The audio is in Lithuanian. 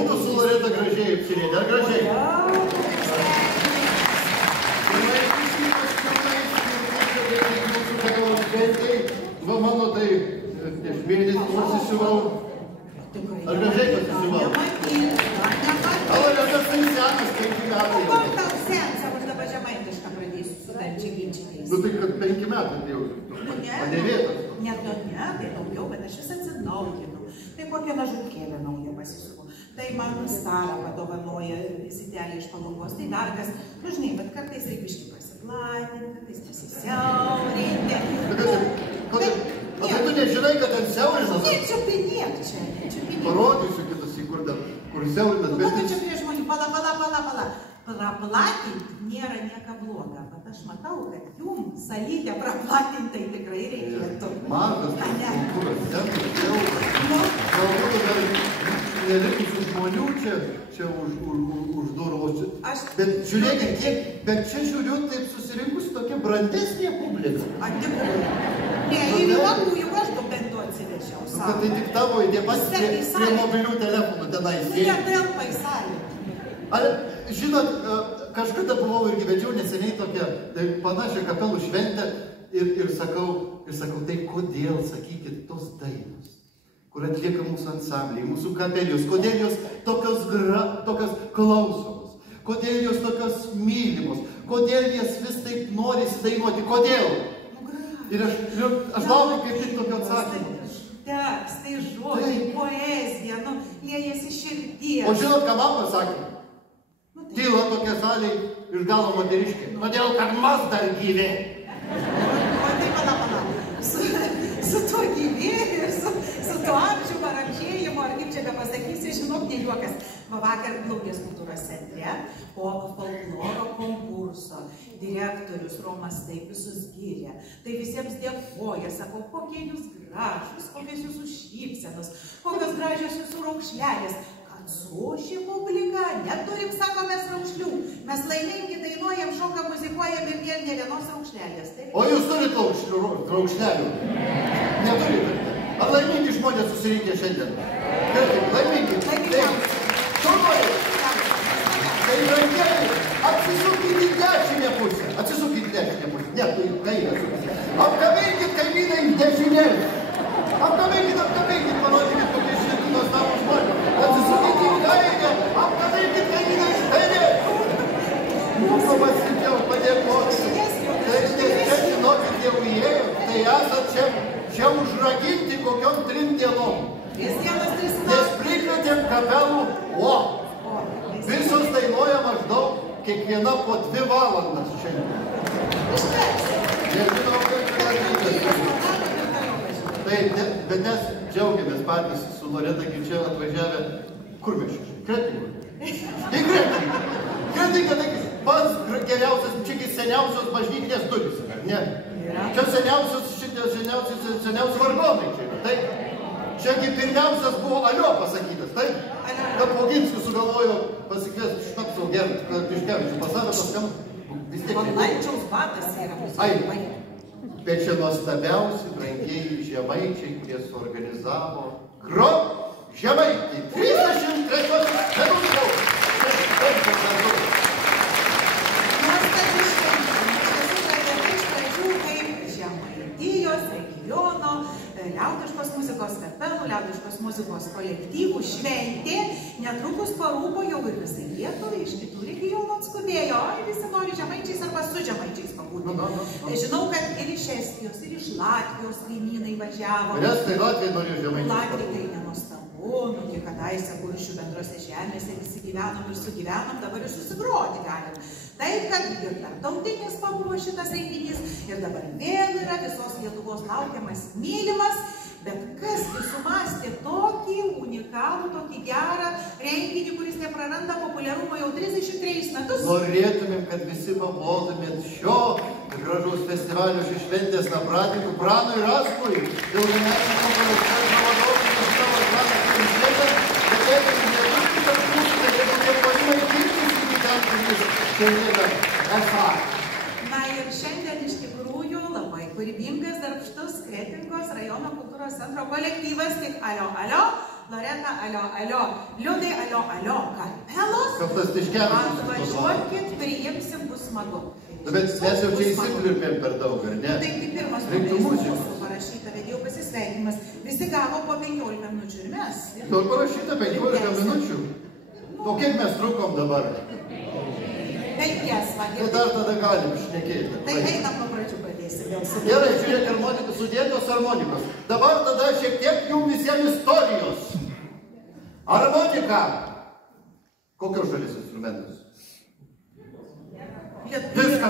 Būtų su Loreta gražiai apsirėdė, ar gražiai? Va mano tai prieš mėnesį pasisiuvau. Ar gražiai pasisiuvau? Loreta tai senas 5 metai. O kur tau senas, aš dabar žemaitišką pradėsiu su tančiai ginčiais. Nu tai kad 5 metai tai jau padėvėtas. Ne, tai daugiau, bet aš vis atsinaujinu. Tai kokią mažukėlę naują pasisuku. Tai man starą padovanoja zitelį iš Palangos. Tai dar kas, nu žinai, bet kartais reikia biškį pasiplatinti, kartais pasisiaurinti. Tai tu nežinai, kad ten siaurinas? Ne, čia piniek čia. Parodysiu kitas į kur siaurinas. Nu, tai čia prie žmonių, pala. Praplatinti nėra nieka bloga, bet aš matau, kad jum salytę praplatintai tikrai reikėtų. Mažas, kultūros centras, galbūt dar nelikusių žmonių čia už durų. Bet žiūrėkit, bet čia žiūriu, taip susirinkusi tokia brandesnė publika. Tikrai. Ne, ir juokų jau aš daug bent to atsivežiau. Kad tai tik tavo idėja pats prie mobilių telefonų tenai sėdi. Ne, telpa į salę. Žinot, kažkada buvau irgi vedžiau neseniai tokią panašią kapelų šventę ir sakau, tai kodėl, sakykit, tos dainos, kur atlieka mūsų ansambliai, mūsų kapelijos, kodėl jos tokios klausomos, kodėl jos tokios mylimos, kodėl jas vis taip norisi dainuoti, kodėl? Ir aš laukiu kaip tik tokio atsakymą. Tekstai, žodžiai, poezija, liejasi širdies. O žinot, ką man pasakė? Tyla tokia salė iš galo moteriškė. Todėl, kad mas dar gyvė. O tai pala. Su tuo gyvėjimu ir su tuo amžiumi ar amžėjimu, ar kaip čia pasakysiu, žinok, ne juokas. Vakar Glaukės kultūros centre po folkloro konkurso direktorius Romas taip visus gyrė. Tai visiems dėkoja, sako, kokie jūs gražus, kokios jūsų šypsenos, kokios gražios jūsų raukšlelės. Atsošė publika, neturim, sako, mes raukšlių. Mes laimingi dainuojam, šokam, muzikuojam ir nėra ne vienos raukšlelės. O jūs turite raukšlelių? Neturite. Ar laimingi žmonės susirinkę šiandien? Laimingi. Šaunuoju. Tai brangeliai, atsisukit į dešinę pusę. Ne, tai kairę. Apkabinkit kaimynai dešinės. Apkabinkit, parodykit, kokie šiandien nuostabūs žmonės. Atsisukit į kairę, apkabinkit kaimynai iš kairės. Mūsų pasidėjau padėkoti. Tai čia, žinokit, jau įėjo, tai esat čia užraginti kokiom 3 dienom. 3 dienas, 3 metų. Nes prikvietėm kapelų, visos dainuoja maždaug kiekviena po 2 valandas šiandien. Nežinau, kaip bet mes džiaugiamės patys su Loreta, kaip čia atvažiavę. Kur mes čia? Kretingoj. Į Kretingą. Kretingą tai pats geriausias, čia seniausios bažnytinės durys, ne? Čia seniausios vargonai čia yra, taip? Čiagi pirmiausias buvo alio pasakytas, taip? Kad Poginskis sugalvojo pasikviesti šnapsau gerti, kad Tiškevičių pasavė paskam. Valaičiaus batas yra. Bet čia nuostabiausi brangieji žemaičiai, kurie suorganizavo Grok Žemaitį 33 metus. Nuostabi šventė. Iš pradžių kaip Žemaitijos regiono liaudiškos muzikos kapelų, liaudiškos muzikos kolektyvų šventė. Netrukus parūpo jau ir visai Lietuvai, iš kitų regionų atskubėjo. Visi nori žemaičiais arba su žemaičiais pabūti. Žinau, kad ir iš Estijos, ir iš Latvijos kaimynai važiavo. Ir Estai Latvijai norėjo žemaičiais. Latvijai tai nenuostabu, kiek kadaise Kuršių bendrose žemėse visi gyvenom ir sugyvenom, dabar ir susigroti galim. Taip, kad ir tarptautinis pabuvo šitas renginys ir dabar vėl yra visos Lietuvos laukiamas, mylimas. Bet kas sumastė tokį unikalų, tokį gerą renginį, kuris nepraranda populiarumo jau 33 metus? Norėtumėm, kad visi paplautumėt šio gražaus festivalio šventės napratininkų Pranui Raskui. Ilgamečių kompozitorių vadovui savo Pranas Kunšėtas, bet jeigu neturite tarpusavį, jeigu nepaimai kirtis iki ten, kuris šiandien esą. Na ir šiandien iš tikrųjų labai kūrybingas, darbštus Kretingos rajono kultūros centro kolektyvas, tik alio, Loreta, alio, alio. Liudai, alio, alio. Kapelos. Kaptas Tiškevičius. Atvažiuokit, priimsim, bus smagu. Bet mes jau čia įsipliurpėm per daug, ar ne? Tai kaip pirmas Reiktų mūsų muzikos. parašyta, bet jau pasisveikinimas. Visi gavo po 15 minučių ir mes. To parašyta 15 minučių. O kiek mes trukom dabar? 5 Tai vagirdai. dar tada galim šnekėti. Tai einam nuo pradžių pradėsim vėl su. Gerai, žiūrėk, harmonikos, sudėtos harmonikos. Dabar tada šiek tiek jums visiems istorijos. Harmonika. Kokios šalies instrumentas? Lietuvių. Viskas.